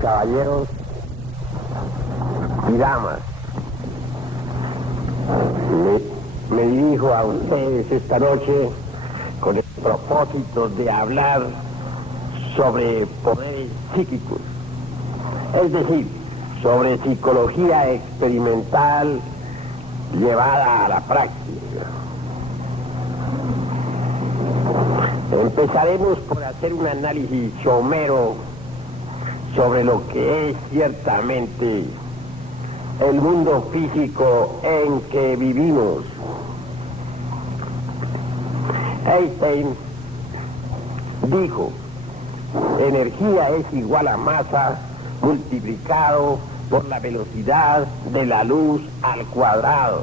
caballeros y damas, me dirijo a ustedes esta noche con el propósito de hablar sobre poderes psíquicos, es decir, sobre psicología experimental llevada a la práctica. Empezaremos por hacer un análisis somero sobre lo que es ciertamente el mundo físico en que vivimos. Einstein dijo: energía es igual a masa multiplicado por la velocidad de la luz al cuadrado.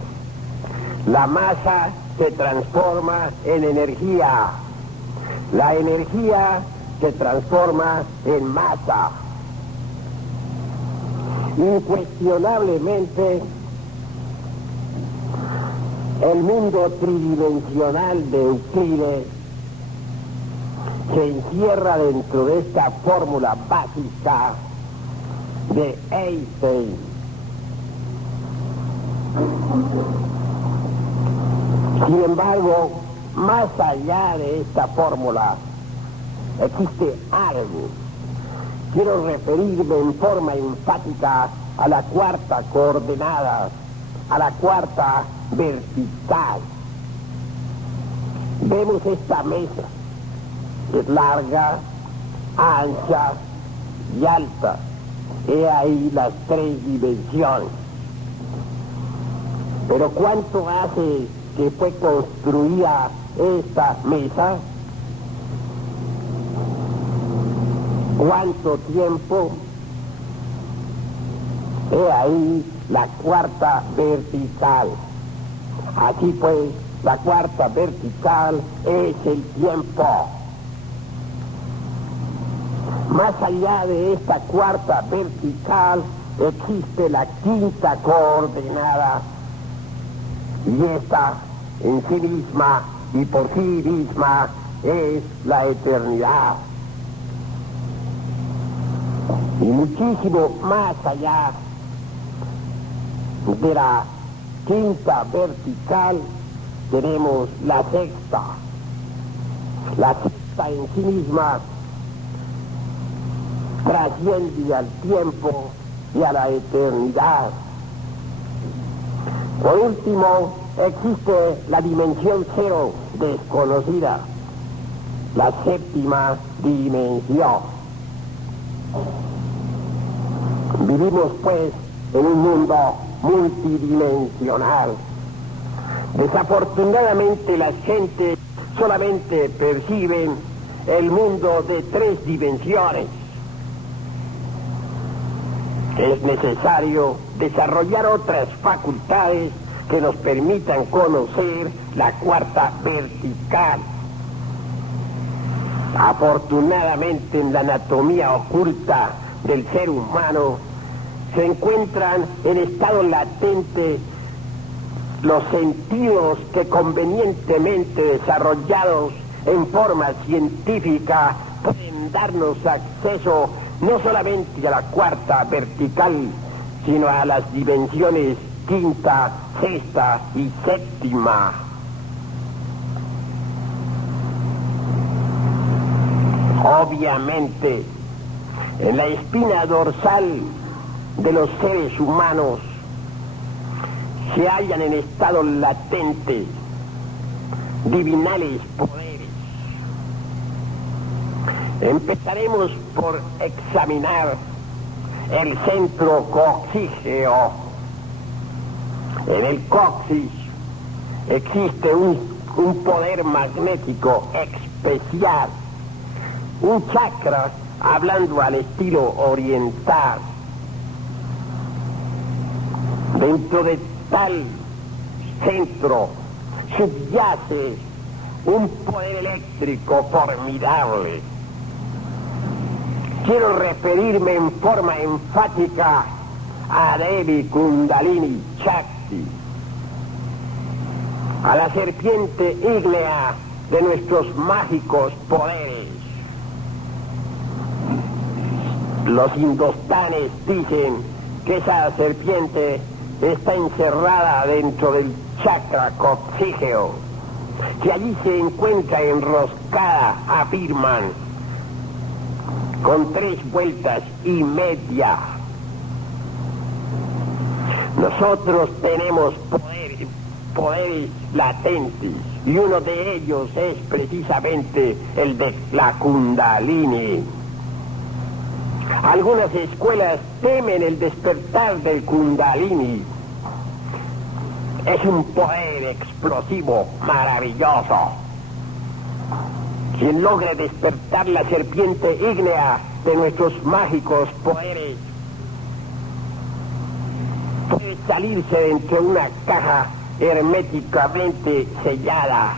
La masa se transforma en energía. La energía se transforma en masa. Incuestionablemente, el mundo tridimensional de Euclides se encierra dentro de esta fórmula básica de Einstein. Sin embargo, más allá de esta fórmula existe algo. Quiero referirme en forma enfática a la cuarta coordenada, a la cuarta vertical. Vemos esta mesa, es larga, ancha y alta. He ahí las tres dimensiones. Pero ¿cuánto hace que fue construida esta mesa? ¿Cuánto tiempo? He ahí la cuarta vertical. Así pues, la cuarta vertical es el tiempo. Más allá de esta cuarta vertical existe la quinta coordenada, y esta en sí misma y por sí misma es la eternidad. Y muchísimo más allá de la quinta vertical tenemos la sexta. La sexta en sí misma trasciende al tiempo y a la eternidad. Por último, existe la dimensión cero desconocida, la séptima dimensión. Vivimos pues en un mundo multidimensional. Desafortunadamente las gentes solamente perciben el mundo de tres dimensiones. Es necesario desarrollar otras facultades que nos permitan conocer la cuarta vertical. Afortunadamente, en la anatomía oculta del ser humano se encuentran en estado latente los sentidos que, convenientemente desarrollados en forma científica, pueden darnos acceso no solamente a la cuarta vertical, sino a las dimensiones quinta, sexta y séptima. Obviamente, en la espina dorsal de los seres humanos se hallan en estado latente divinales poderes. Empezaremos por examinar el centro coxígeo. En el coxis existe un poder magnético especial, un chakra, hablando al estilo oriental. Dentro de tal centro subyace un poder eléctrico formidable. Quiero referirme en forma enfática a Devi Kundalini Shakti, a la serpiente ígnea de nuestros mágicos poderes. Los indostanes dicen que esa serpiente está encerrada dentro del chakra coccígeo, que allí se encuentra enroscada, afirman, con 3 vueltas y media. Nosotros tenemos poderes latentes, y uno de ellos es precisamente el de la Kundalini. Algunas escuelas temen el despertar del Kundalini. Es un poder explosivo maravilloso. Quien logre despertar la serpiente ígnea de nuestros mágicos poderes puede salirse de entre una caja herméticamente sellada.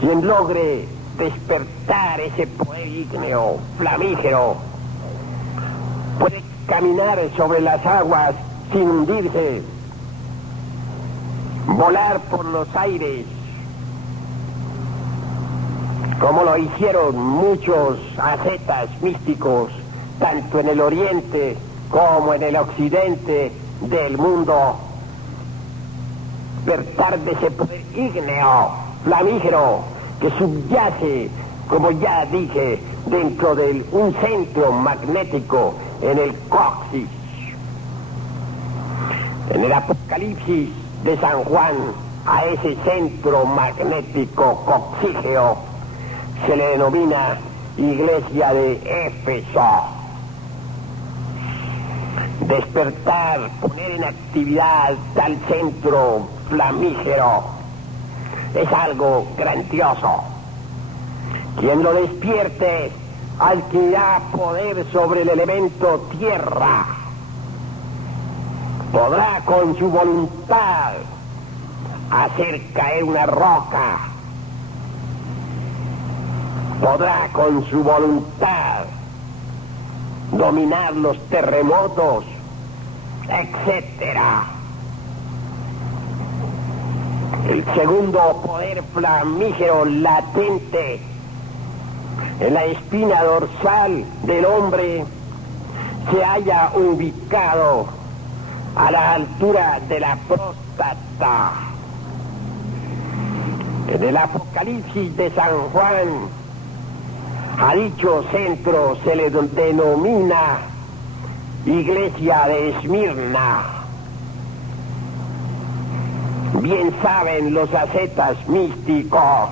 Quien logre despertar ese poder ígneo, flamígero, puede caminar sobre las aguas sin hundirse, volar por los aires, como lo hicieron muchos ascetas místicos, tanto en el oriente como en el occidente del mundo. Despertar de ese poder ígneo, flamígero, que subyace, como ya dije, dentro de un centro magnético en el coxis. En el Apocalipsis de San Juan, a ese centro magnético coccígeo se le denomina Iglesia de Éfeso. Despertar, poner en actividad tal centro flamígero es algo grandioso. Quien lo despierte adquirirá poder sobre el elemento tierra. Podrá con su voluntad hacer caer una roca. Podrá con su voluntad dominar los terremotos, etcétera. El segundo poder flamígero latente en la espina dorsal del hombre se halla ubicado a la altura de la próstata. En el Apocalipsis de San Juan, a dicho centro se le denomina Iglesia de Esmirna. Bien saben los ascetas místicos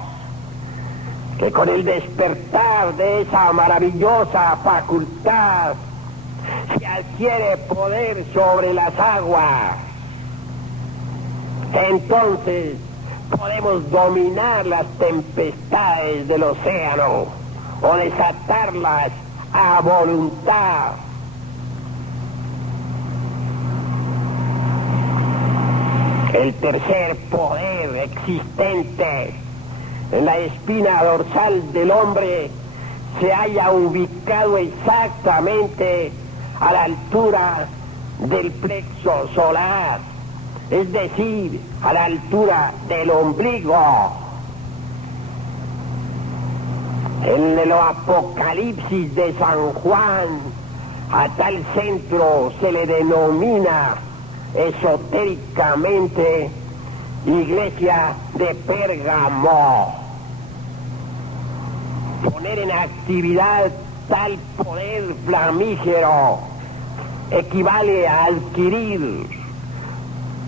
que con el despertar de esa maravillosa facultad se adquiere poder sobre las aguas. Entonces podemos dominar las tempestades del océano o desatarlas a voluntad. El tercer poder existente en la espina dorsal del hombre se halla ubicado exactamente a la altura del plexo solar, es decir, a la altura del ombligo. En el Apocalipsis de San Juan, a tal centro se le denomina esotéricamente Iglesia de Pérgamo. Poner en actividad tal poder flamígero equivale a adquirir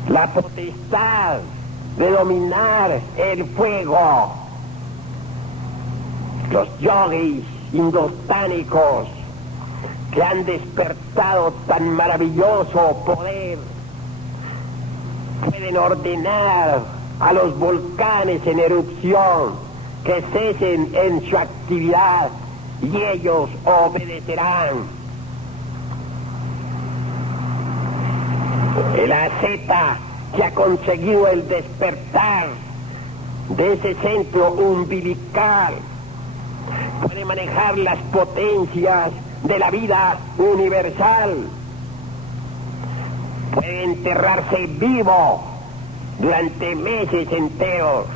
la potestad de dominar el fuego. Los yogis indostánicos que han despertado tan maravilloso poder pueden ordenar a los volcanes en erupción que cesen en su actividad y ellos obedecerán. El asceta que ha conseguido el despertar de ese centro umbilical puede manejar las potencias de la vida universal. Puede enterrarse vivo durante meses enteros.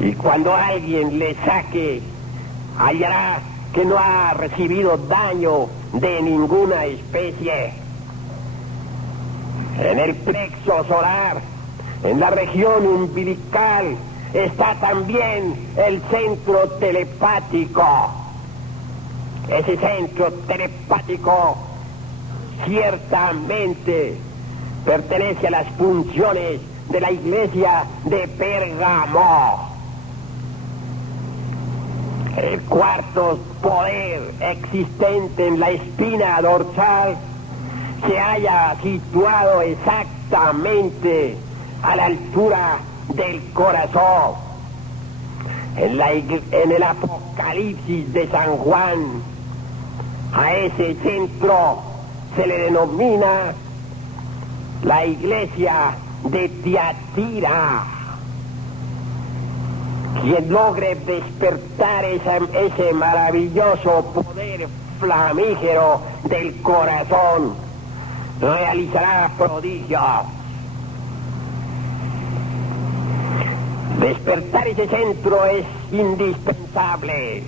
Y cuando alguien le saque, hallará que no ha recibido daño de ninguna especie. En el plexo solar, en la región umbilical, está también el centro telepático. Ese centro telepático ciertamente pertenece a las funciones de la iglesia de Pérgamo. El cuarto poder existente en la espina dorsal se halla situado exactamente a la altura del corazón. En el Apocalipsis de San Juan, a ese centro se le denomina la iglesia de Tiatira. Quien logre despertar ese maravilloso poder flamígero del corazón realizará prodigios. Despertar ese centro es indispensable,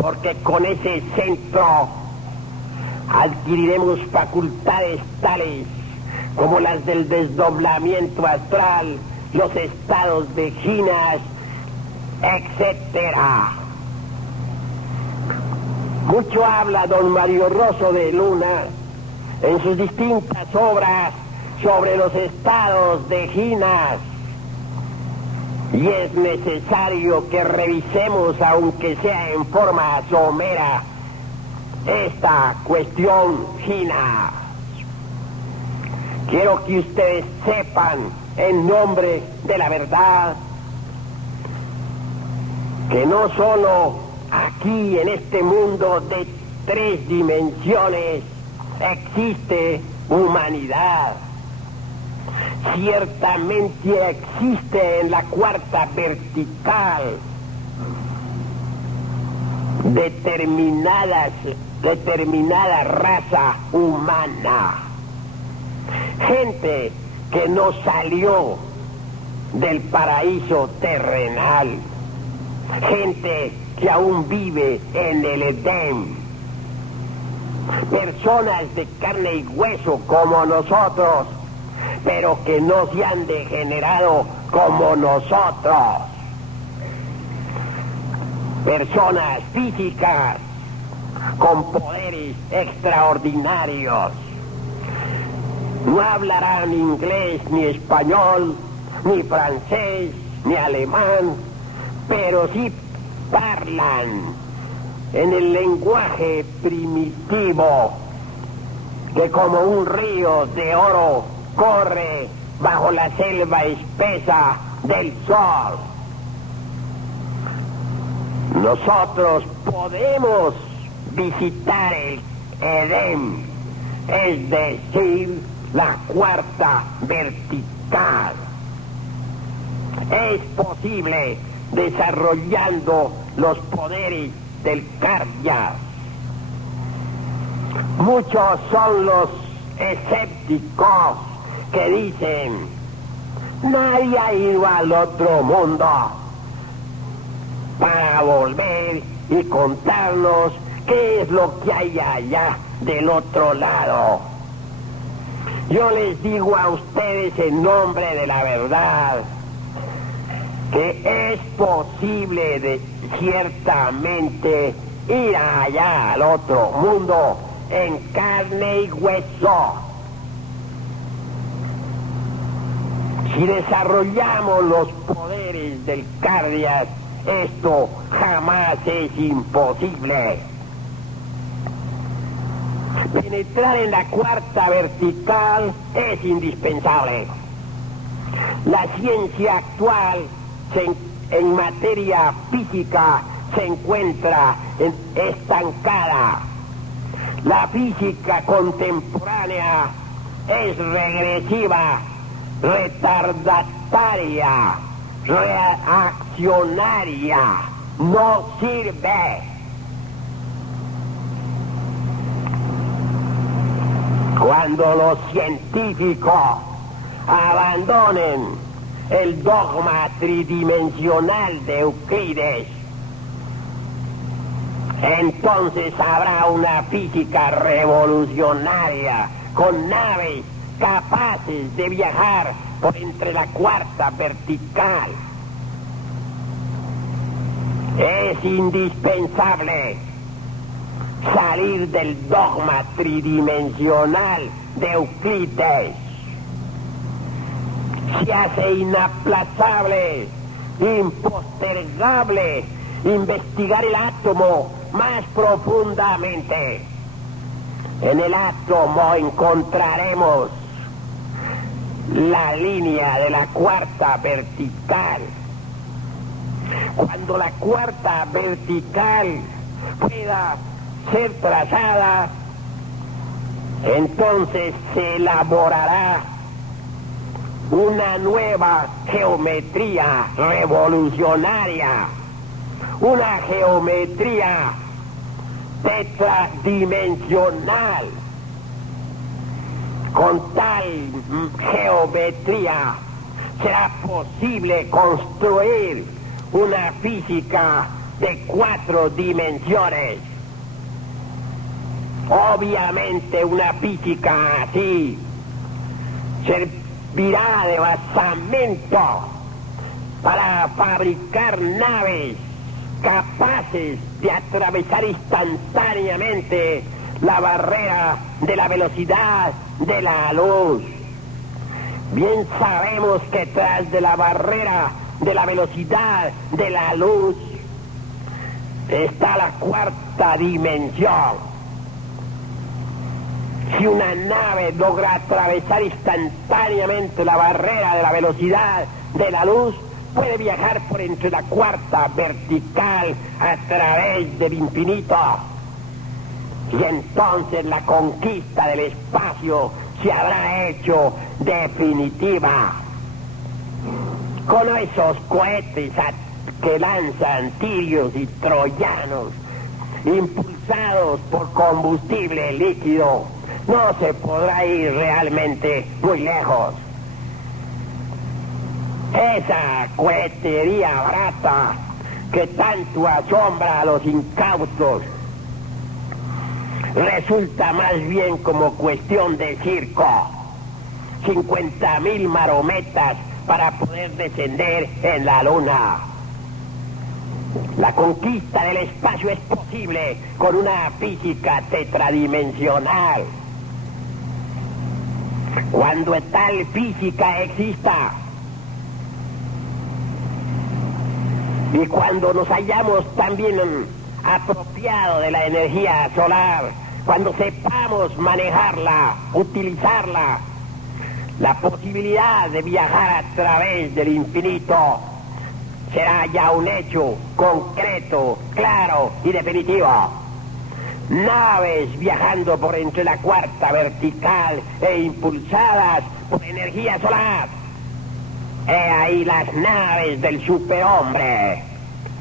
porque con ese centro adquiriremos facultades tales como las del desdoblamiento astral, los estados de ginas, etcétera. Mucho habla don Mario Rosso de Luna en sus distintas obras sobre los estados de ginas, y es necesario que revisemos, aunque sea en forma somera, esta cuestión gina. Quiero que ustedes sepan, en nombre de la verdad, que no solo aquí en este mundo de 3 dimensiones existe humanidad. Ciertamente existe en la cuarta vertical determinada raza humana, gente que no salió del paraíso terrenal, gente que aún vive en el Edén, personas de carne y hueso como nosotros, pero que no se han degenerado como nosotros, personas físicas con poderes extraordinarios. No hablarán inglés, ni español, ni francés, ni alemán, pero sí hablan en el lenguaje primitivo que como un río de oro corre bajo la selva espesa del sol. Nosotros podemos visitar el Edén, es decir, la cuarta vertical. Es posible desarrollando los poderes del Cardias. Muchos son los escépticos que dicen: nadie ha ido al otro mundo, para volver y contarnos qué es lo que hay allá del otro lado. Yo les digo a ustedes en nombre de la verdad que es posible ciertamente ir allá al otro mundo en carne y hueso. Si desarrollamos los poderes del Cardias, esto jamás es imposible. Penetrar en la cuarta vertical es indispensable. La ciencia actual en materia física se encuentra estancada. La física contemporánea es regresiva, retardataria, reaccionaria, no sirve. Cuando los científicos abandonen el dogma tridimensional de Euclides entonces habrá una física revolucionaria con naves capaces de viajar por entre la cuarta vertical. Es indispensable salir del dogma tridimensional de Euclides. Se hace inaplazable, impostergable, investigar el átomo más profundamente. En el átomo encontraremos la línea de la cuarta vertical. Cuando la cuarta vertical pueda ser trazada, entonces se elaborará una nueva geometría revolucionaria, una geometría tetradimensional. Con tal geometría será posible construir una física de 4 dimensiones. Obviamente una física así servirá de basamento para fabricar naves capaces de atravesar instantáneamente la barrera de la velocidad de la luz. Bien sabemos que tras de la barrera de la velocidad de la luz está la cuarta dimensión. Si una nave logra atravesar instantáneamente la barrera de la velocidad de la luz, puede viajar por entre la cuarta vertical a través del infinito. Y entonces la conquista del espacio se habrá hecho definitiva. Con esos cohetes que lanzan tirios y troyanos, impulsados por combustible líquido, no se podrá ir realmente muy lejos. Esa cohetería barata que tanto asombra a los incautos resulta más bien como cuestión de circo. 50.000 marometas para poder descender en la luna. La conquista del espacio es posible con una física tetradimensional. Cuando tal física exista y cuando nos hayamos también apropiado de la energía solar, cuando sepamos manejarla, utilizarla, la posibilidad de viajar a través del infinito será ya un hecho concreto, claro y definitivo. Naves viajando por entre la cuarta vertical e impulsadas por energía solar. He ahí las naves del superhombre.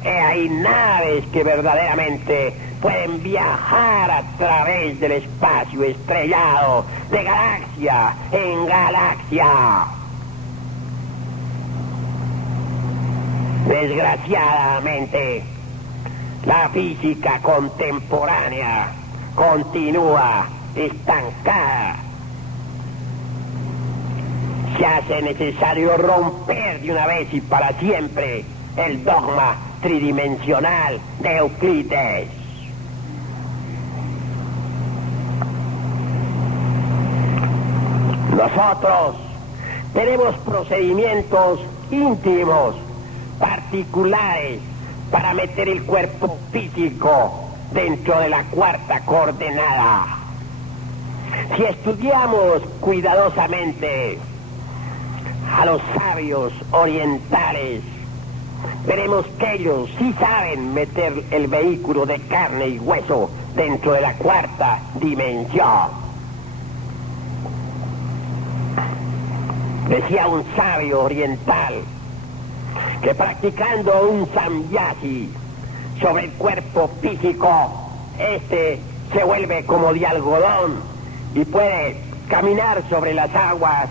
He ahí naves que verdaderamente pueden viajar a través del espacio estrellado, de galaxia en galaxia. Desgraciadamente, la física contemporánea continúa estancada. Se hace necesario romper de una vez y para siempre el dogma tridimensional de Euclides. Nosotros tenemos procedimientos íntimos, particulares, para meter el cuerpo físico dentro de la cuarta coordenada. Si estudiamos cuidadosamente a los sabios orientales, veremos que ellos sí saben meter el vehículo de carne y hueso dentro de la cuarta dimensión. Decía un sabio oriental que practicando un samyasi sobre el cuerpo físico, este se vuelve como de algodón y puede caminar sobre las aguas,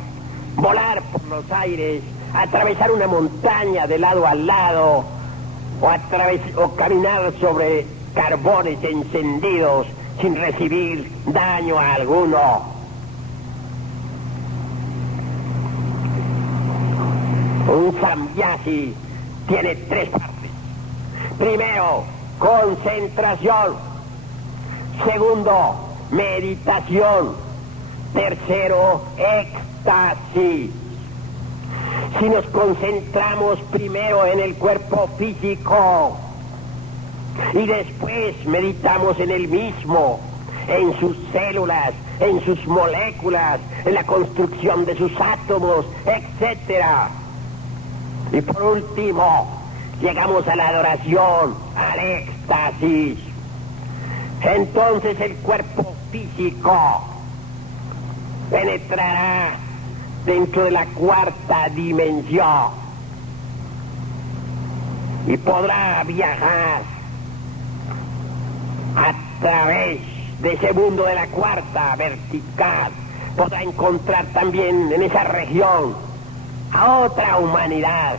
volar por los aires, atravesar una montaña de lado a lado, o caminar sobre carbones encendidos sin recibir daño alguno. Un sannyasi tiene 3 partes. Primero, concentración. Segundo, meditación. Tercero, éxtasis. Si nos concentramos primero en el cuerpo físico y después meditamos en el mismo, en sus células, en sus moléculas, en la construcción de sus átomos, etc. Y por último, llegamos a la adoración, al éxtasis. Entonces el cuerpo físico penetrará dentro de la 4ª dimensión y podrá viajar a través de ese mundo de la 4ª vertical. Podrá encontrar también en esa región a otra humanidad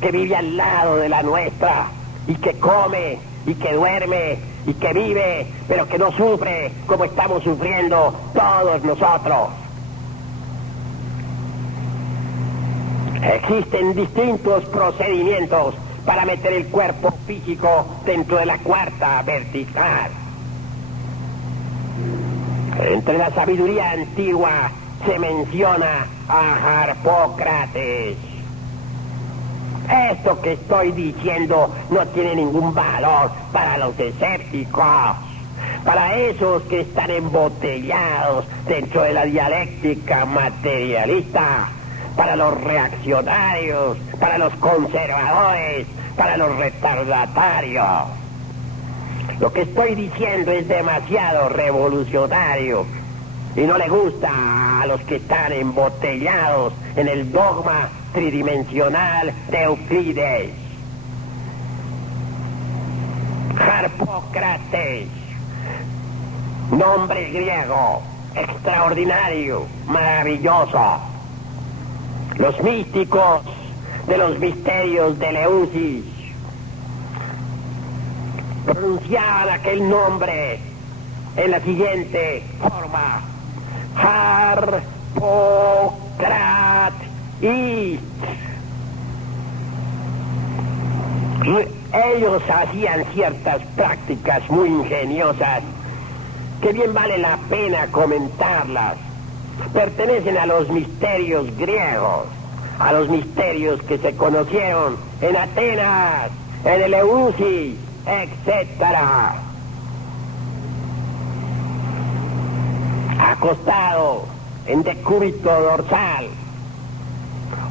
que vive al lado de la nuestra y que come y que duerme y que vive, pero que no sufre como estamos sufriendo todos nosotros. Existen distintos procedimientos para meter el cuerpo físico dentro de la 4ª vertical. Entre la sabiduría antigua se menciona a Harpócrates. Esto que estoy diciendo no tiene ningún valor para los escépticos, para esos que están embotellados dentro de la dialéctica materialista, para los reaccionarios, para los conservadores, para los retardatarios. Lo que estoy diciendo es demasiado revolucionario y no le gusta a los que están embotellados en el dogma tridimensional de Euclides. Harpócrates, nombre griego, extraordinario, maravilloso. Los místicos de los misterios de Eleusis pronunciaban aquel nombre en la siguiente forma: Harpócrates. Ellos hacían ciertas prácticas muy ingeniosas que bien vale la pena comentarlas. Pertenecen a los misterios griegos, a los misterios que se conocieron en Atenas, en Eleusis, etc. Acostado en decúbito dorsal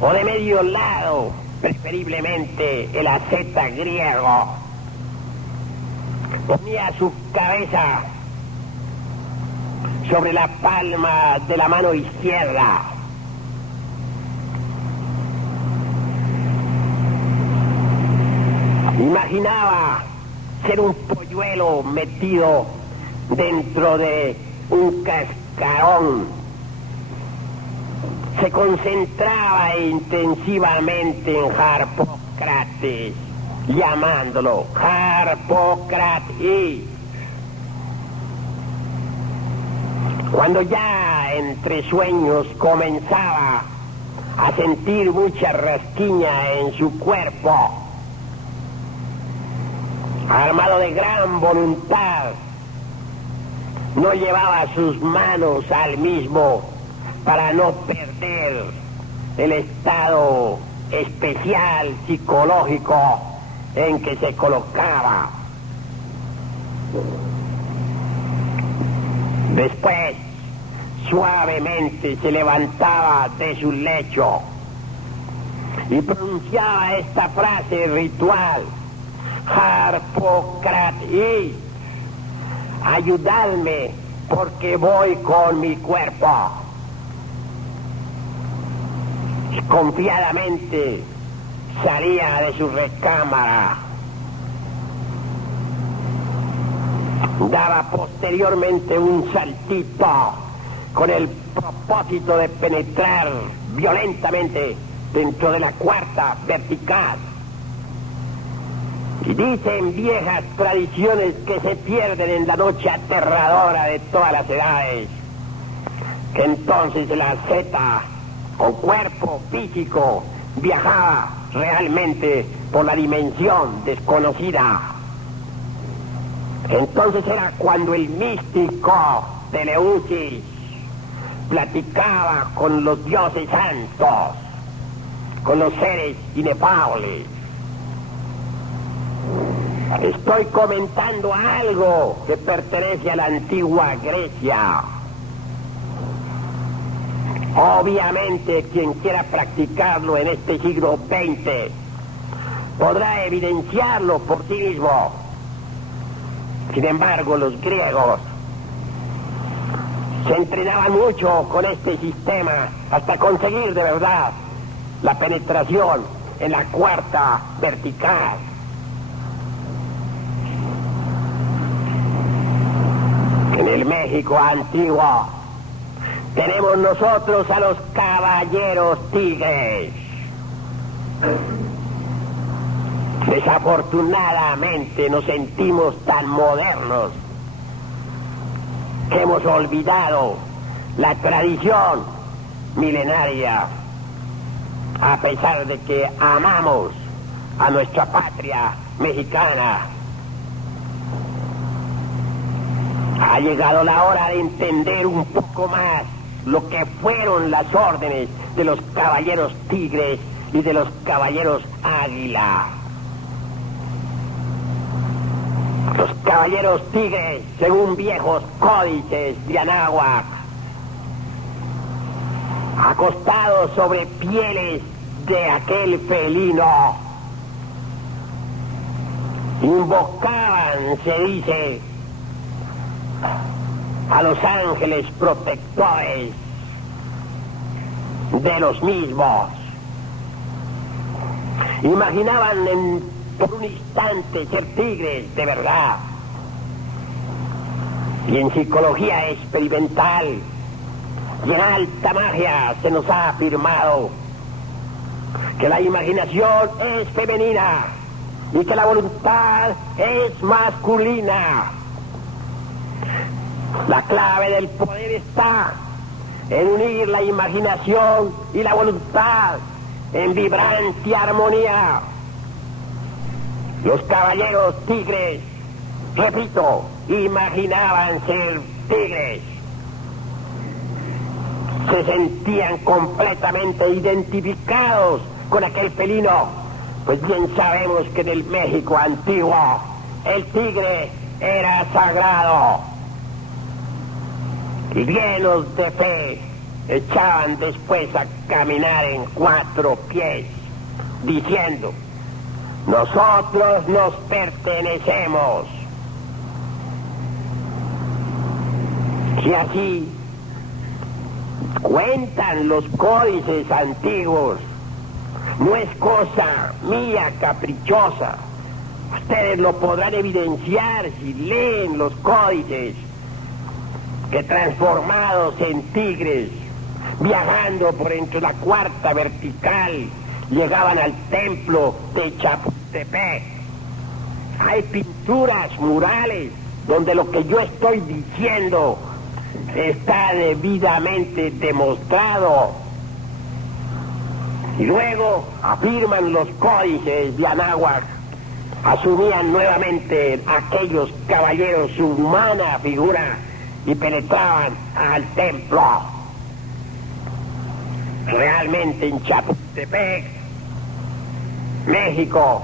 o de medio lado, preferiblemente el asceta griego, ponía su cabeza sobre la palma de la mano izquierda. Imaginaba ser un polluelo metido dentro de un cascarón. Se concentraba intensivamente en Harpócrates, llamándolo Harpócrates. Cuando ya entre sueños comenzaba a sentir mucha rasquiña en su cuerpo, armado de gran voluntad, no llevaba sus manos al mismo para no perder el estado especial psicológico en que se colocaba. Después, suavemente se levantaba de su lecho y pronunciaba esta frase ritual: Harpócrates, ayudadme porque voy con mi cuerpo. Confiadamente salía de su recámara. Daba posteriormente un saltito con el propósito de penetrar violentamente dentro de la 4ª vertical. Y dicen viejas tradiciones que se pierden en la noche aterradora de todas las edades, que entonces el asceta con cuerpo físico viajaba realmente por la dimensión desconocida. Entonces era cuando el místico de Eleusis platicaba con los dioses santos, con los seres inefables. Estoy comentando algo que pertenece a la antigua Grecia. Obviamente, quien quiera practicarlo en este siglo XX podrá evidenciarlo por sí mismo. Sin embargo, los griegos se entrenaban mucho con este sistema hasta conseguir de verdad la penetración en la cuarta vertical. En el México antiguo tenemos nosotros a los caballeros tigres. Desafortunadamente nos sentimos tan modernos que hemos olvidado la tradición milenaria, a pesar de que amamos a nuestra patria mexicana. Ha llegado la hora de entender un poco más lo que fueron las órdenes de los caballeros tigres y de los caballeros águila. Los caballeros tigres, según viejos códices de Anáhuac, acostados sobre pieles de aquel felino, invocaban, se dice, a los ángeles protectores de los mismos. Imaginaban por un instante ser tigres de verdad. Y en psicología experimental y en alta magia se nos ha afirmado que la imaginación es femenina y que la voluntad es masculina. La clave del poder está en unir la imaginación y la voluntad en vibrante armonía. Los caballeros tigres, repito, imaginaban ser tigres. Se sentían completamente identificados con aquel felino, pues bien sabemos que en el México antiguo el tigre era sagrado. Y llenos de fe, echaban después a caminar en 4 pies, diciendo: nosotros nos pertenecemos. Y así cuentan los códices antiguos. No es cosa mía caprichosa. Ustedes lo podrán evidenciar si leen los códices, que transformados en tigres, viajando por entre la cuarta vertical, llegaban al templo de Chapultepec. Hay pinturas murales donde lo que yo estoy diciendo está debidamente demostrado. Y luego afirman los códices de Anáhuac, asumían nuevamente aquellos caballeros su humana figura y penetraban al templo. Realmente en Chapultepec, México,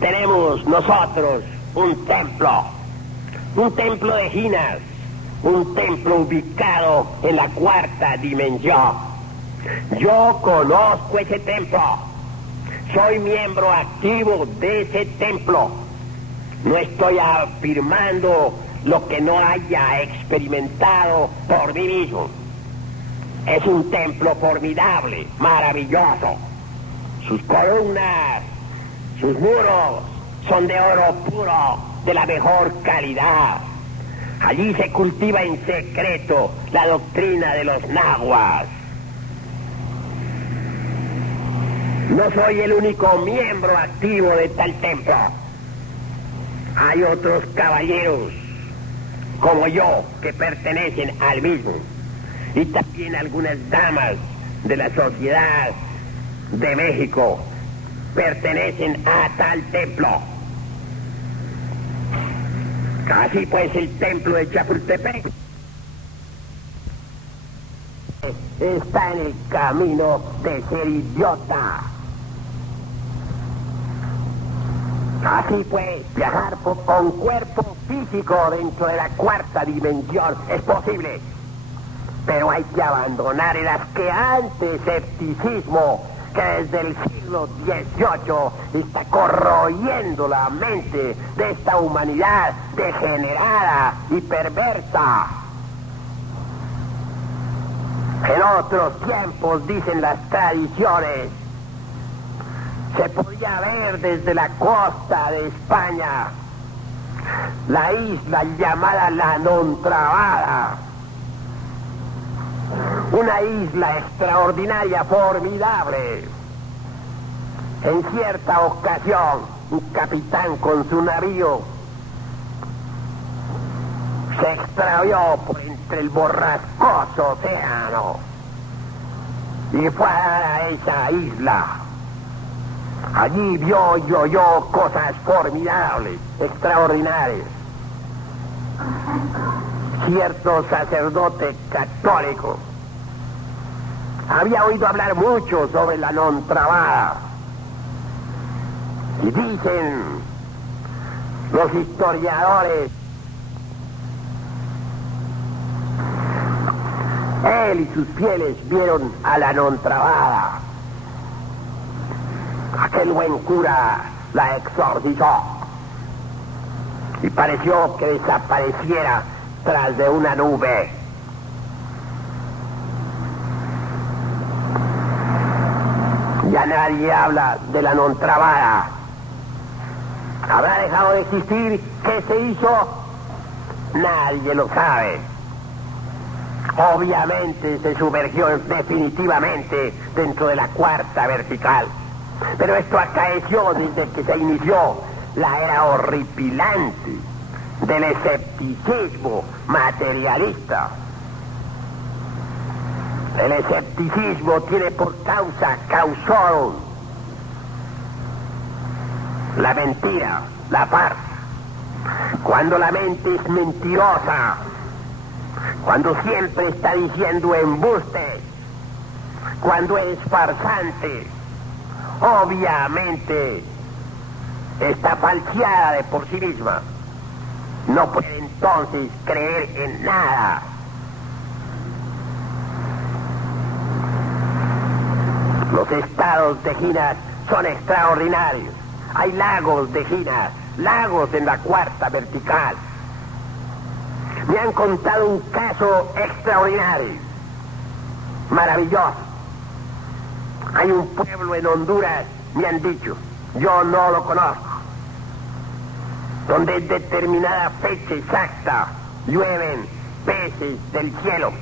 tenemos nosotros un templo de Ginas, un templo ubicado en la cuarta dimensión. Yo conozco ese templo, soy miembro activo de ese templo. No estoy afirmando lo que no haya experimentado por mí mismo. Es un templo formidable, maravilloso. Sus columnas, sus muros son de oro puro, de la mejor calidad. Allí se cultiva en secreto la doctrina de los nahuas. No soy el único miembro activo de tal templo. hay otros caballeros como yo que pertenecen al mismo, y también algunas damas de la sociedad de México pertenecen a tal templo. Así pues, el templo de Chapultepec está en el camino de ser idiota. Así pues, viajar con cuerpo físico dentro de la cuarta dimensión es posible, pero hay que abandonar el asqueante escepticismo que desde el siglo XVIII está corroyendo la mente de esta humanidad degenerada y perversa. En otros tiempos, dicen las tradiciones, se podía ver desde la costa de España la isla llamada La Nontrabada, una isla extraordinaria, formidable. En cierta ocasión, un capitán con su navío se extravió por entre el borrascoso océano y fue a dar a esa isla. Allí vio y oyó cosas formidables, extraordinarias. Cierto sacerdote católico había oído hablar mucho sobre la Nontrabada, y dicen los historiadores, él y sus fieles vieron a la Nontrabada. Aquel buen cura la exorcizó y pareció que desapareciera tras de una nube. Ya nadie habla de la Nontrabada. ¿Habrá dejado de existir? ¿Qué se hizo? Nadie lo sabe. Obviamente se sumergió definitivamente dentro de la cuarta vertical. Pero esto acaeció desde que se inició la era horripilante del escepticismo materialista. El escepticismo tiene por causón, la mentira, la farsa. Cuando la mente es mentirosa, cuando siempre está diciendo embustes, cuando es farsante, obviamente está falseada de por sí misma. No puede entonces creer en nada. Los estados de Ginas son extraordinarios. Hay lagos de Ginas, lagos en la cuarta vertical. Me han contado un caso extraordinario, maravilloso. Hay un pueblo en Honduras, me han dicho, yo no lo conozco, donde en determinada fecha exacta llueven peces del cielo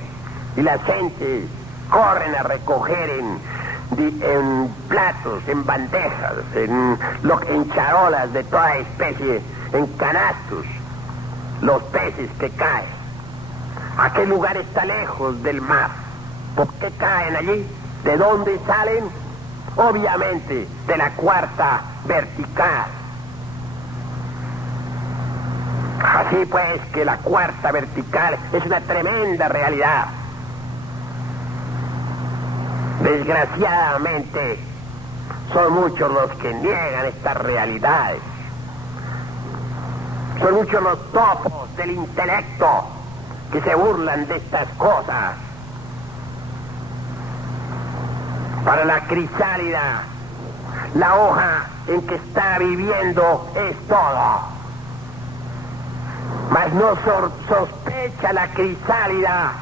y las gentes corren a recoger en platos, en bandejas, en charolas de toda especie, en canastos, los peces que caen. Aquel lugar está lejos del mar. ¿Por qué caen allí? ¿De dónde salen? Obviamente de la cuarta vertical. Así pues que la cuarta vertical es una tremenda realidad. Desgraciadamente son muchos los que niegan estas realidades. Son muchos los topos del intelecto que se burlan de estas cosas. Para la crisálida, la hoja en que está viviendo es todo. Mas no sospecha la crisálida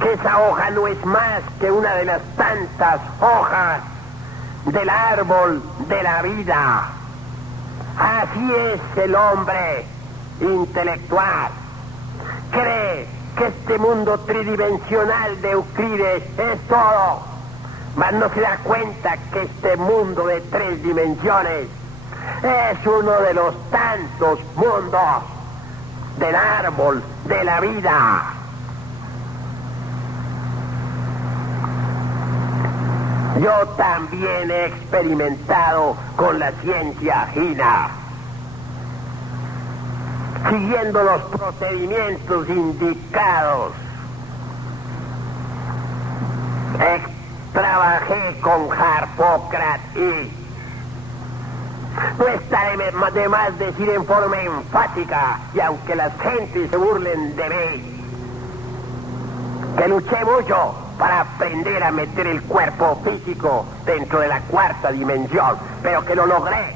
que esa hoja no es más que una de las tantas hojas del árbol de la vida. Así es el hombre intelectual. Cree que este mundo tridimensional de Euclides es todo, mas no se da cuenta que este mundo de 3 dimensiones Es uno de los tantos mundos del árbol de la vida. Yo también he experimentado con la ciencia gina, siguiendo los procedimientos indicados. Trabajé con Harpócrates. No estaré de más decir en forma enfática, y aunque las gentes se burlen de mí, que luché mucho para aprender a meter el cuerpo físico dentro de la cuarta dimensión, pero que lo logré.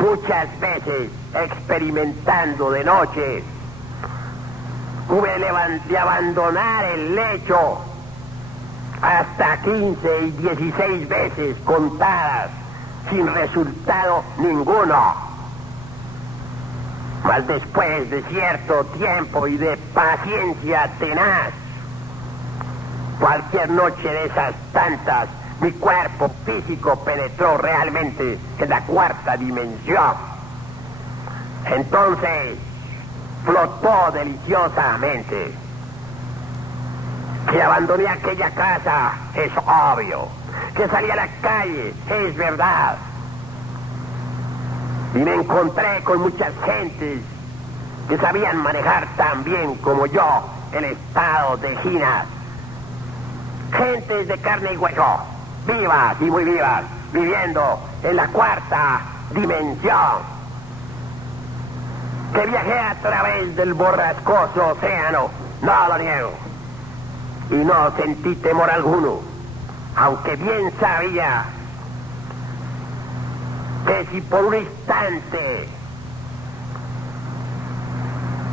Muchas veces, experimentando de noche, hube de abandonar el lecho hasta 15 y 16 veces contadas, sin resultado ninguno. Mas después de cierto tiempo y de paciencia tenaz, cualquier noche de esas tantas, mi cuerpo físico penetró realmente en la cuarta dimensión. Entonces, flotó deliciosamente. Que abandoné aquella casa, es obvio. Que salí a la calle, es verdad. Y me encontré con muchas gentes que sabían manejar tan bien como yo el estado de gina. Gentes de carne y hueso, vivas y muy vivas, viviendo en la cuarta dimensión. Que viajé a través del borrascoso océano, no lo niego, y no sentí temor alguno, aunque bien sabía que si por un instante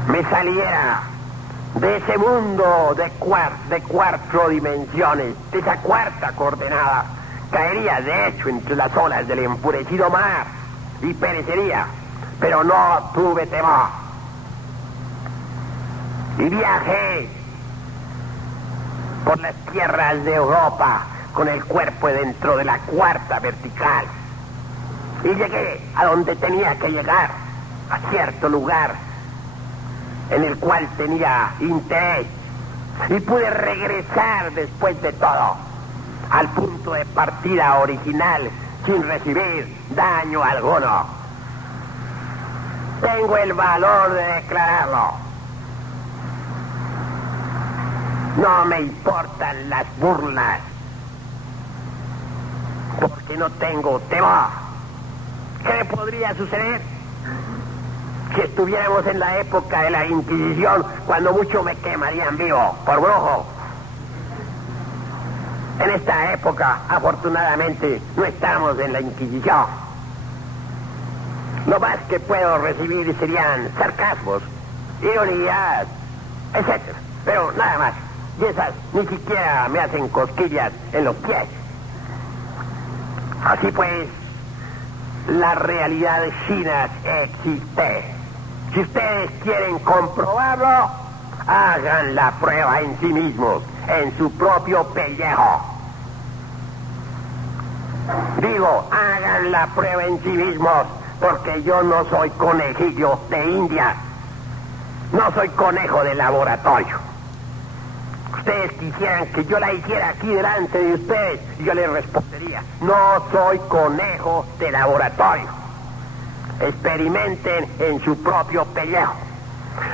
me saliera de ese mundo de cuatro dimensiones, de esa cuarta coordenada, caería de hecho entre las olas del enfurecido mar y perecería. Pero no tuve temor. Y viajé por las tierras de Europa con el cuerpo dentro de la cuarta vertical. Y llegué a donde tenía que llegar, a cierto lugar en el cual tenía interés. Y pude regresar después de todo al punto de partida original sin recibir daño alguno. Tengo el valor de declararlo. No me importan las burlas, porque no tengo temor. ¿Qué podría suceder? Si estuviéramos en la época de la Inquisición, cuando mucho me quemarían vivo por brujo. En esta época, afortunadamente, no estamos en la Inquisición. Lo más que puedo recibir serían sarcasmos, ironías, etc. Pero nada más. Y esas ni siquiera me hacen cosquillas en los pies. Así pues, la realidad china existe. Si ustedes quieren comprobarlo, hagan la prueba en sí mismos, en su propio pellejo. Digo, hagan la prueba en sí mismos, porque yo no soy conejillo de India. No soy conejo de laboratorio. Ustedes quisieran que yo la hiciera aquí delante de ustedes, y yo les respondería, no soy conejo de laboratorio. Experimenten en su propio pellejo.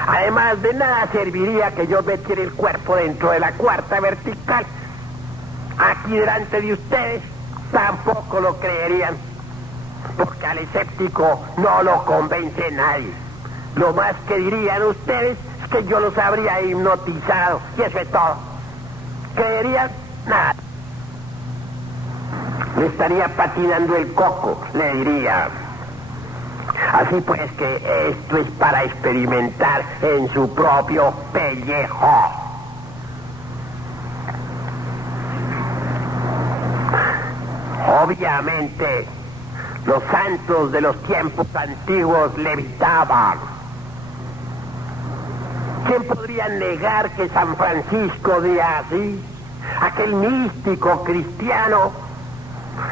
Además, de nada serviría que yo metiera el cuerpo dentro de la cuarta vertical. Aquí delante de ustedes tampoco lo creerían, porque al escéptico no lo convence nadie. Lo más que dirían ustedes es que yo los habría hipnotizado, y eso es todo. ¿Creerían? Nada. Le estaría patinando el coco, le diría. Así pues que esto es para experimentar en su propio pellejo. Obviamente, los santos de los tiempos antiguos levitaban. ¿Quién podría negar que San Francisco de Asís, aquel místico cristiano,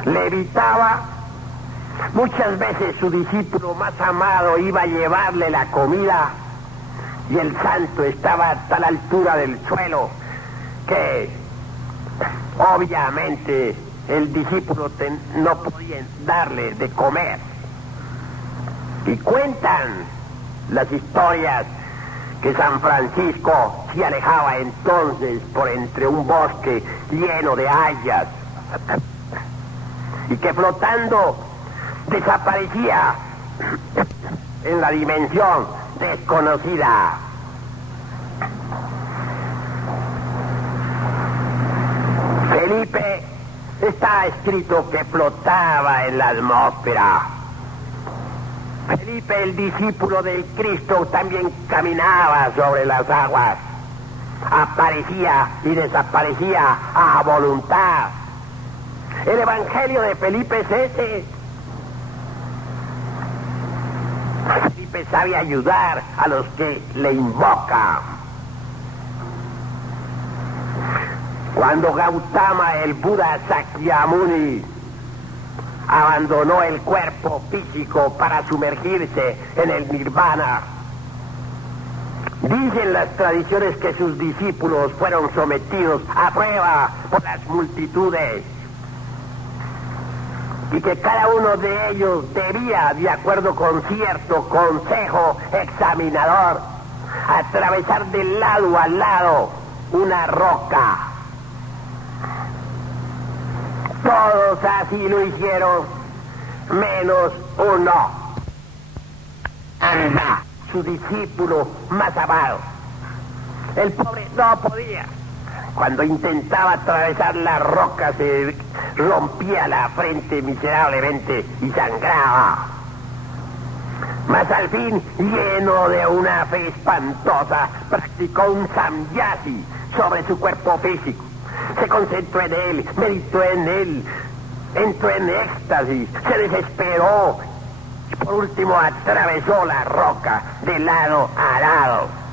levitaba. Muchas veces su discípulo más amado iba a llevarle la comida y el santo estaba a tal altura del suelo que obviamente el discípulo no podía darle de comer. Y cuentan las historias que San Francisco se alejaba entonces por entre un bosque lleno de hayas y que flotando desaparecía en la dimensión desconocida. Felipe, está escrito que flotaba en la atmósfera. Felipe, el discípulo del Cristo, también caminaba sobre las aguas. Aparecía y desaparecía a voluntad. El evangelio de Felipe es ese. Felipe sabe ayudar a los que le invocan. Cuando Gautama, el Buda Sakyamuni, abandonó el cuerpo físico para sumergirse en el nirvana, dicen las tradiciones que sus discípulos fueron sometidos a prueba por las multitudes y que cada uno de ellos debía, de acuerdo con cierto consejo examinador, atravesar de lado a lado una roca. Todos así lo hicieron, menos uno. Anda, su discípulo más amado. El pobre no podía. Cuando intentaba atravesar la roca se rompía la frente miserablemente y sangraba. Mas al fin, lleno de una fe espantosa, practicó un samyasi sobre su cuerpo físico. Se concentró en él, meditó en él, entró en éxtasis, se desesperó y por último atravesó la roca de lado a lado.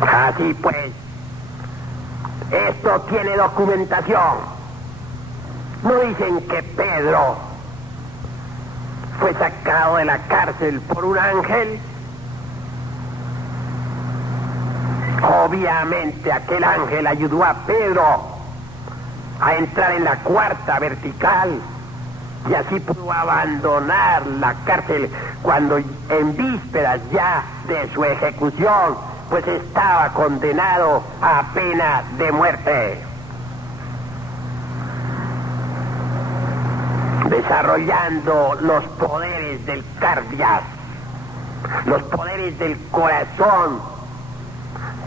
Así pues, esto tiene documentación. No dicen que Pedro fue sacado de la cárcel por un ángel. Obviamente aquel ángel ayudó a Pedro a entrar en la cuarta vertical y así pudo abandonar la cárcel cuando en vísperas ya de su ejecución pues estaba condenado a pena de muerte. Desarrollando los poderes del cardias, los poderes del corazón,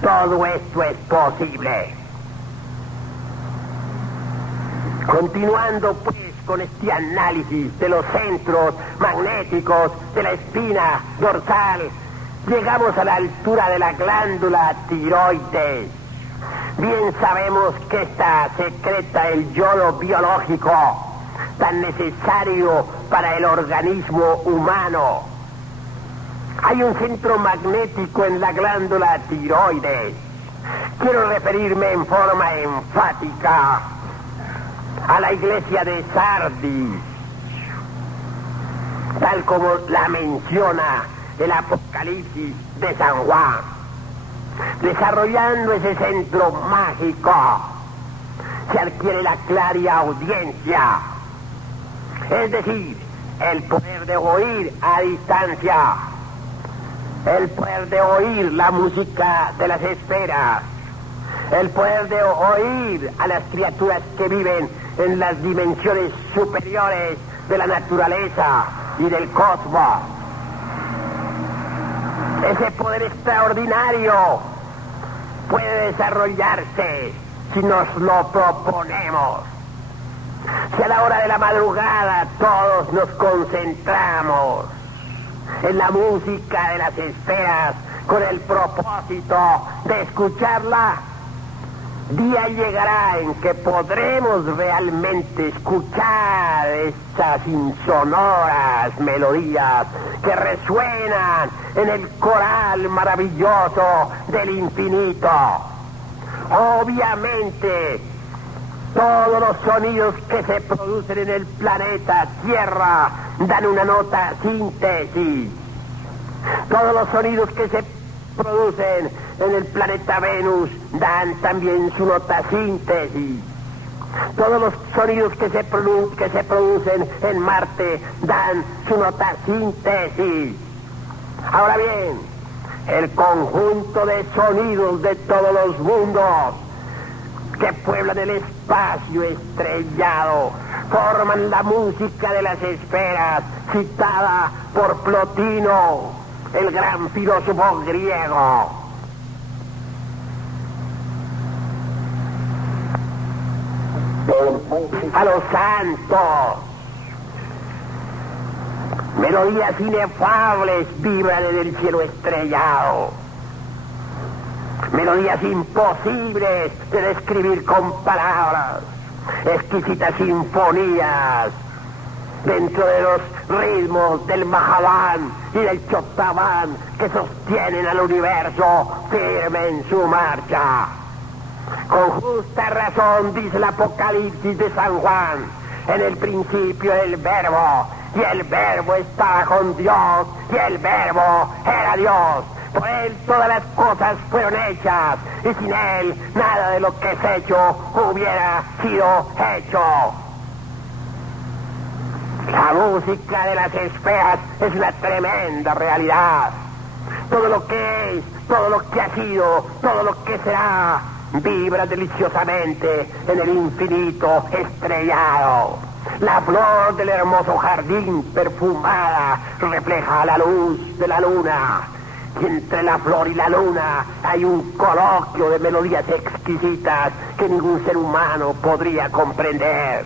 todo esto es posible. Continuando pues con este análisis de los centros magnéticos de la espina dorsal, llegamos a la altura de la glándula tiroides. Bien sabemos que esta secreta el yodo biológico tan necesario para el organismo humano. Hay un centro magnético en la glándula tiroides. Quiero referirme en forma enfática a la iglesia de Sardis, tal como la menciona el Apocalipsis de San Juan. Desarrollando ese centro mágico, se adquiere la clariaudiencia, es decir, el poder de oír a distancia, el poder de oír la música de las esferas, el poder de oír a las criaturas que viven en las dimensiones superiores de la naturaleza y del cosmos. Ese poder extraordinario puede desarrollarse si nos lo proponemos. Si a la hora de la madrugada todos nos concentramos en la música de las esferas con el propósito de escucharla, día llegará en que podremos realmente escuchar estas insonoras melodías que resuenan en el coral maravilloso del infinito. Obviamente, Todos los sonidos que se producen en el planeta Tierra dan una nota síntesis. Todos los sonidos que se producen en el planeta Venus dan también su nota síntesis. Todos los sonidos que se producen en Marte dan su nota síntesis. Ahora bien, el conjunto de sonidos de todos los mundos que pueblan el espacio estrellado forman la música de las esferas citada por Plotino, el gran filósofo griego. A los santos, melodías inefables vibran en el cielo estrellado. Melodías imposibles de describir con palabras. Exquisitas sinfonías dentro de los ritmos del Mahaván y del Chotaván que sostienen al universo firme en su marcha. Con justa razón dice el Apocalipsis de San Juan: en el principio el Verbo, y el Verbo estaba con Dios, y el Verbo era Dios. Por él todas las cosas fueron hechas, y sin él nada de lo que es hecho hubiera sido hecho. La música de las esferas es una tremenda realidad. Todo lo que es, todo lo que ha sido, todo lo que será, vibra deliciosamente en el infinito estrellado. La flor del hermoso jardín perfumada refleja la luz de la luna. Y entre la flor y la luna hay un coloquio de melodías exquisitas que ningún ser humano podría comprender.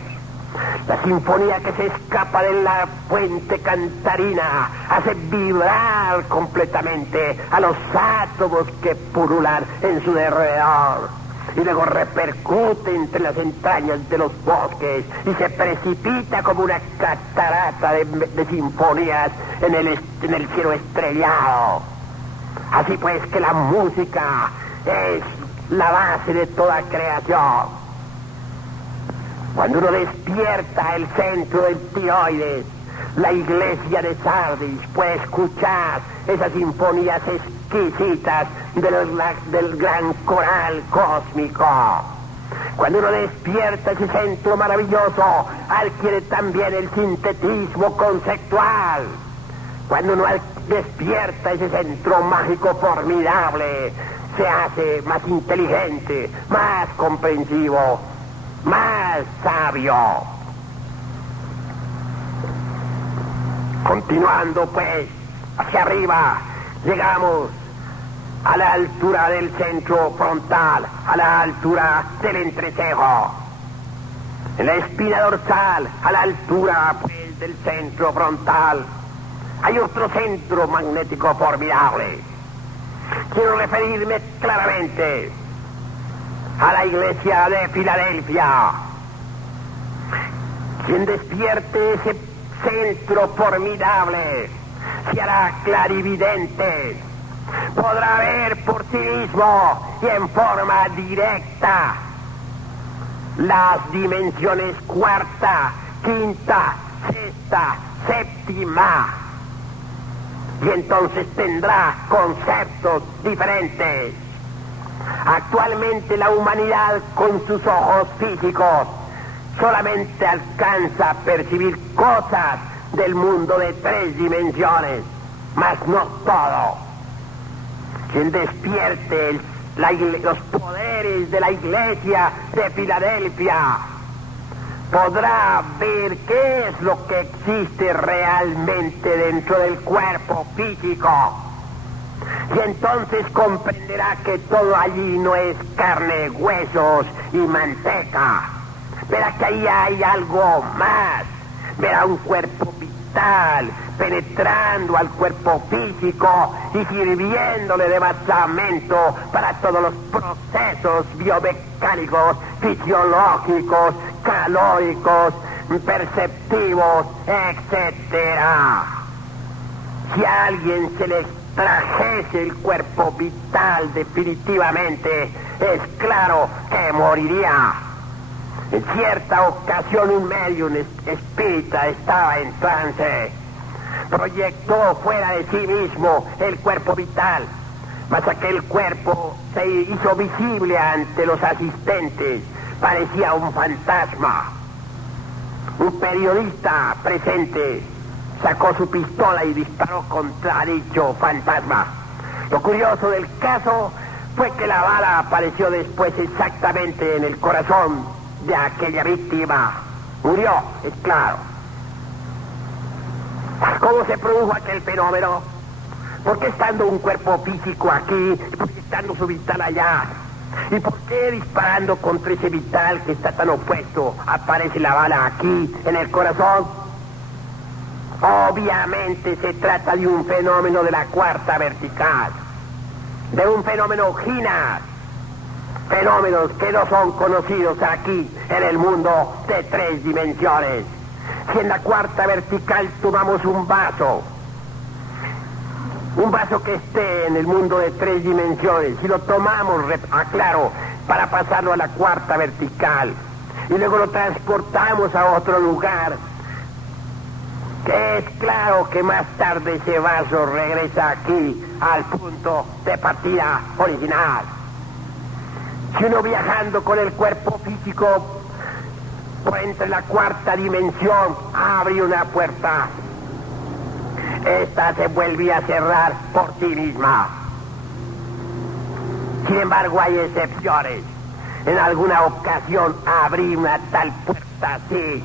La sinfonía que se escapa de la fuente cantarina hace vibrar completamente a los átomos que pululan en su derredor. Y luego repercute entre las entrañas de los bosques y se precipita como una catarata de sinfonías en el cielo estrellado. Así pues que la música es la base de toda creación. Cuando uno despierta el centro del tiroides, la iglesia de Sardis puede escuchar esas sinfonías exquisitas del gran coral cósmico. Cuando uno despierta ese centro maravilloso, adquiere también el sintetismo conceptual. Cuando uno despierta ese centro mágico formidable, se hace más inteligente, más comprensivo, más sabio. Continuando pues hacia arriba, llegamos a la altura del centro frontal, a la altura del entrecejo. En la espina dorsal, a la altura pues del centro frontal, hay otro centro magnético formidable. Quiero referirme claramente a la iglesia de Filadelfia. Quien despierte ese centro formidable se hará clarividente. Podrá ver por sí mismo y en forma directa las dimensiones cuarta, quinta, sexta, séptima. Y entonces tendrá conceptos diferentes. Actualmente la humanidad con sus ojos físicos solamente alcanza a percibir cosas del mundo de 3 dimensiones, mas no todo. Quien despierte los poderes de la iglesia de Filadelfia podrá ver qué es lo que existe realmente dentro del cuerpo físico. Y entonces comprenderá que todo allí no es carne, huesos y manteca. Verá que ahí hay algo más. Verá un cuerpo vital penetrando al cuerpo físico y sirviéndole de basamento para todos los procesos biomecánicos, fisiológicos, calóricos, perceptivos, etcétera. Si a alguien se le trajese el cuerpo vital definitivamente, es claro que moriría. En cierta ocasión un medium espírita estaba en trance. Proyectó fuera de sí mismo el cuerpo vital, mas aquel cuerpo se hizo visible ante los asistentes. Parecía un fantasma. Un periodista presente sacó su pistola y disparó contra dicho fantasma. Lo curioso del caso fue que la bala apareció después exactamente en el corazón de aquella víctima. Murió, es claro. ¿Cómo se produjo aquel fenómeno? ¿Por qué estando un cuerpo físico aquí, proyectando su vital allá? ¿Y por qué disparando contra ese vital que está tan opuesto aparece la bala aquí, en el corazón? Obviamente se trata de un fenómeno de la cuarta vertical, de un fenómeno GINAS, fenómenos que no son conocidos aquí en el mundo de 3 dimensiones. Si en la cuarta vertical tomamos un vaso que esté en el mundo de 3 dimensiones, si lo tomamos, aclaro, para pasarlo a la cuarta vertical, y luego lo transportamos a otro lugar, que es claro que más tarde ese vaso regresa aquí al punto de partida original. Si uno viajando con el cuerpo físico por entre la cuarta dimensión abre una puerta, esta se vuelve a cerrar por sí misma. Sin embargo, hay excepciones. En alguna ocasión abrí una tal puerta así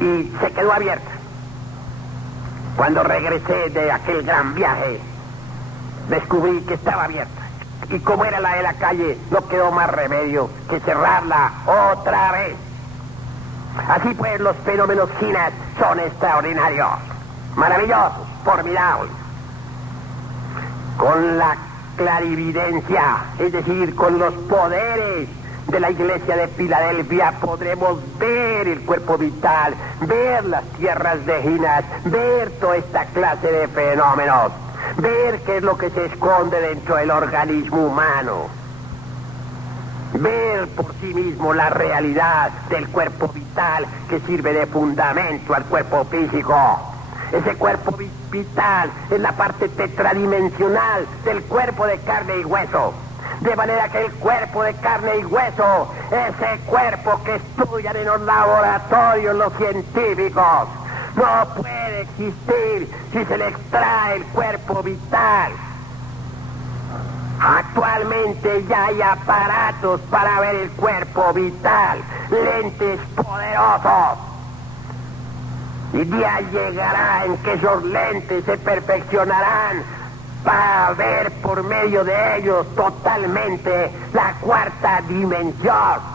y se quedó abierta. Cuando regresé de aquel gran viaje, descubrí que estaba abierta. Y como era la de la calle, no quedó más remedio que cerrarla otra vez. Así pues, los fenómenos GINAS son extraordinarios, maravillosos, formidables. Con la clarividencia, es decir, con los poderes de la iglesia de Filadelfia, podremos ver el cuerpo vital, ver las tierras de GINAS, ver toda esta clase de fenómenos, ver qué es lo que se esconde dentro del organismo humano, ver por sí mismo la realidad del cuerpo vital que sirve de fundamento al cuerpo físico. Ese cuerpo vital es la parte tetradimensional del cuerpo de carne y hueso. De manera que el cuerpo de carne y hueso, ese cuerpo que estudian en los laboratorios los científicos, no puede existir si se le extrae el cuerpo vital. Actualmente ya hay aparatos para ver el cuerpo vital, lentes poderosos. Y día llegará en que esos lentes se perfeccionarán para ver por medio de ellos totalmente la cuarta dimensión.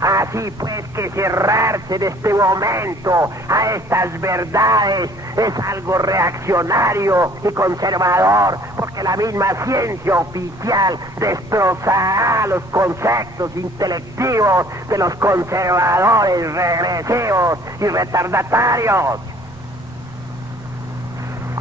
Así pues que cerrarse en este momento a estas verdades es algo reaccionario y conservador, porque la misma ciencia oficial destrozará los conceptos intelectivos de los conservadores regresivos y retardatarios.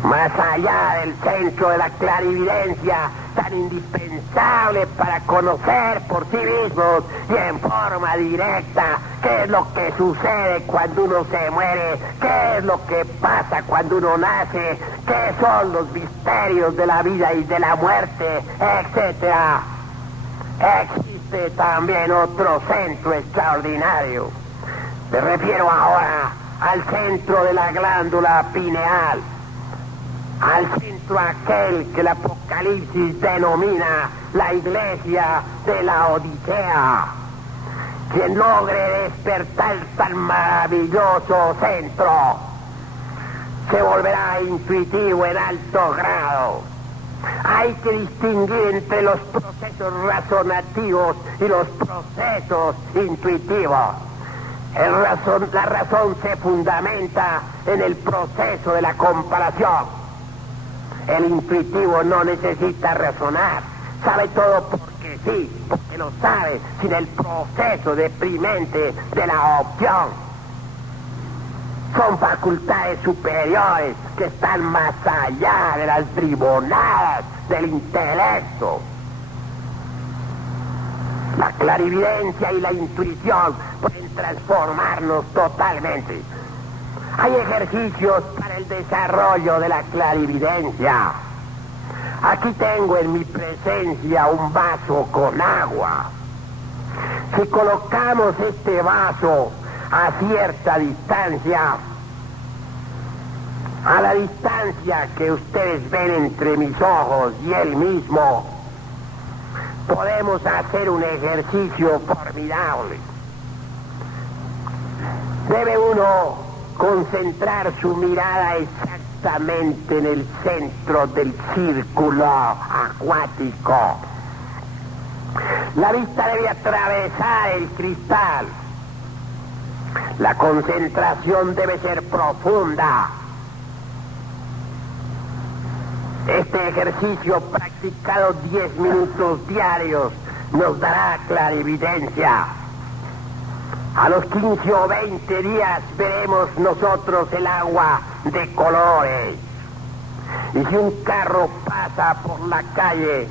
Más allá del centro de la clarividencia, tan indispensable para conocer por sí mismos y en forma directa qué es lo que sucede cuando uno se muere, qué es lo que pasa cuando uno nace, qué son los misterios de la vida y de la muerte, etc. Existe también otro centro extraordinario. Me refiero ahora al centro de la glándula pineal, al centro aquel que el Apocalipsis denomina la iglesia de la Odisea. Quien logre despertar tan maravilloso centro se volverá intuitivo en alto grado. Hay que distinguir entre los procesos razonativos y los procesos intuitivos. La razón se fundamenta en el proceso de la comparación. El intuitivo no necesita razonar, sabe todo porque sí, porque lo sabe, sin el proceso deprimente de la opción. Son facultades superiores que están más allá de las bribonadas del intelecto. La clarividencia y la intuición pueden transformarnos totalmente. Hay ejercicios para el desarrollo de la clarividencia. Aquí tengo en mi presencia un vaso con agua. Si colocamos este vaso a cierta distancia, a la distancia que ustedes ven entre mis ojos y él mismo, podemos hacer un ejercicio formidable. Debe uno concentrar su mirada exactamente en el centro del círculo acuático. La vista debe atravesar el cristal. La concentración debe ser profunda. Este ejercicio practicado 10 minutos diarios nos dará clarividencia. A los 15 o 20 días veremos nosotros el agua de colores. Y si un carro pasa por la calle,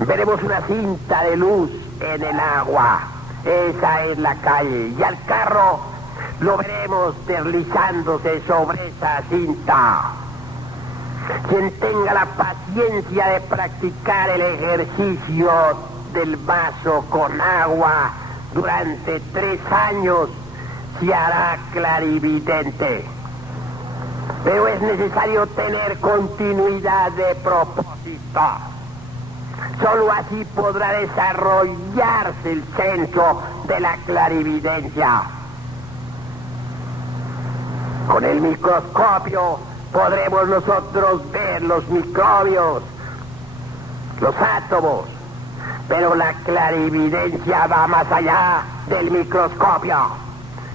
veremos una cinta de luz en el agua. Esa es la calle. Y al carro lo veremos deslizándose sobre esa cinta. Quien tenga la paciencia de practicar el ejercicio del vaso con agua durante 3 años se hará clarividente. Pero es necesario tener continuidad de propósito. Solo así podrá desarrollarse el centro de la clarividencia. Con el microscopio podremos nosotros ver los microbios, los átomos, pero la clarividencia va más allá del microscopio.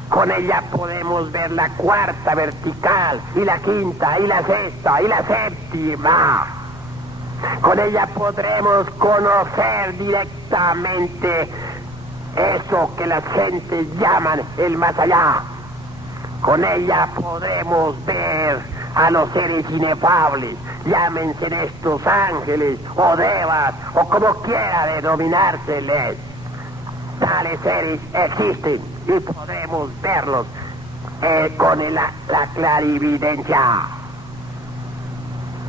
Con ella podemos ver la cuarta vertical, y la quinta, y la sexta, y la séptima. Con ella podremos conocer directamente eso que las gentes llaman el más allá. Con ella podremos ver a los seres inefables, llámense estos ángeles o devas o como quiera denominárseles. Tales seres existen y podemos verlos con la clarividencia.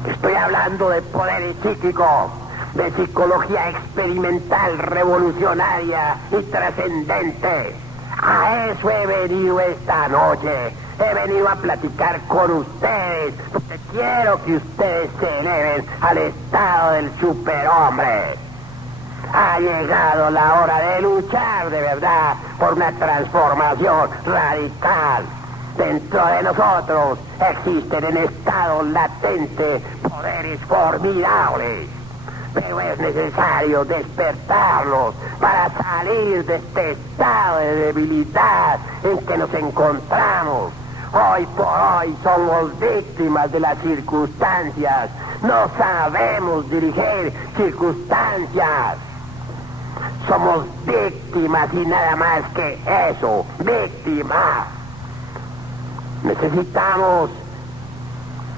Estoy hablando de poderes psíquicos, de psicología experimental, revolucionaria y trascendente. A eso he venido esta noche. He venido a platicar con ustedes, porque quiero que ustedes se eleven al estado del superhombre. Ha llegado la hora de luchar de verdad por una transformación radical. Dentro de nosotros existen en estado latente poderes formidables, pero es necesario despertarlos para salir de este estado de debilidad en que nos encontramos. Hoy por hoy somos víctimas de las circunstancias. No sabemos dirigir circunstancias. Somos víctimas y nada más que eso, víctimas. Necesitamos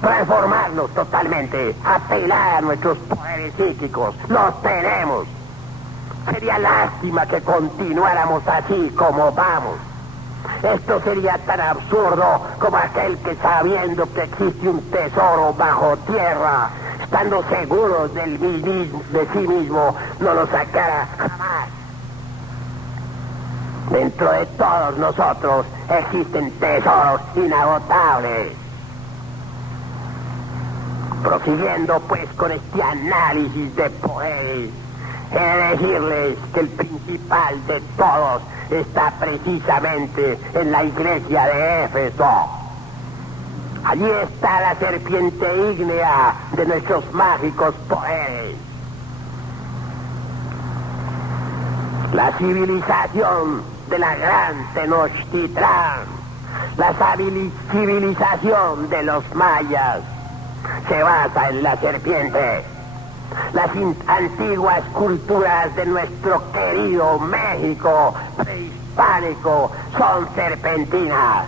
transformarnos totalmente, apelar a nuestros poderes psíquicos. Los tenemos. Sería lástima que continuáramos así como vamos. Esto sería tan absurdo como aquel que, sabiendo que existe un tesoro bajo tierra, estando seguros de sí mismo, no lo sacara jamás. Dentro de todos nosotros existen tesoros inagotables. Prosiguiendo pues con este análisis de poderes, he de decirles que el principal de todos está precisamente en la iglesia de Éfeso. Allí está la serpiente ígnea de nuestros mágicos poderes. La civilización de la gran Tenochtitlán, la civilización de los mayas, se basa en la serpiente. Las antiguas culturas de nuestro querido México prehispánico son serpentinas.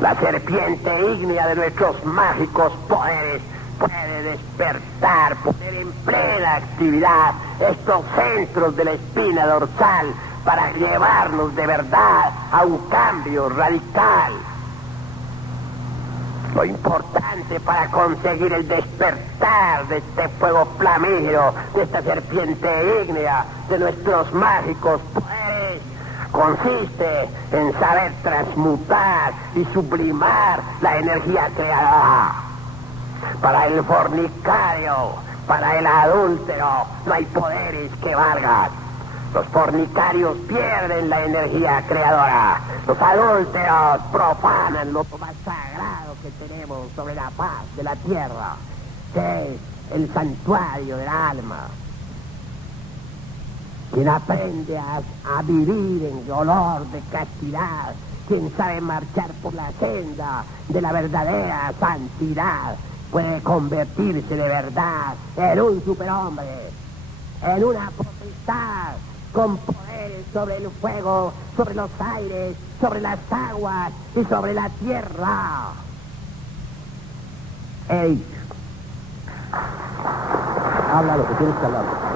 La serpiente ígnea de nuestros mágicos poderes puede despertar, poner en plena actividad estos centros de la espina dorsal para llevarnos de verdad a un cambio radical. Lo importante para conseguir el despertar de este fuego flamígero, de esta serpiente ígnea, de nuestros mágicos poderes, consiste en saber transmutar y sublimar la energía creadora. Para el fornicario, para el adúltero, no hay poderes que valgan. Los fornicarios pierden la energía creadora. Los adúlteros profanan lo más sagrado que tenemos sobre la faz de la tierra, que es el santuario del alma. Quien aprende a vivir en olor de castidad, quien sabe marchar por la senda de la verdadera santidad, puede convertirse de verdad en un superhombre, en una potestad con poderes sobre el fuego, sobre los aires, sobre las aguas y sobre la tierra. ¡Ey! Habla lo que tienes que hablar.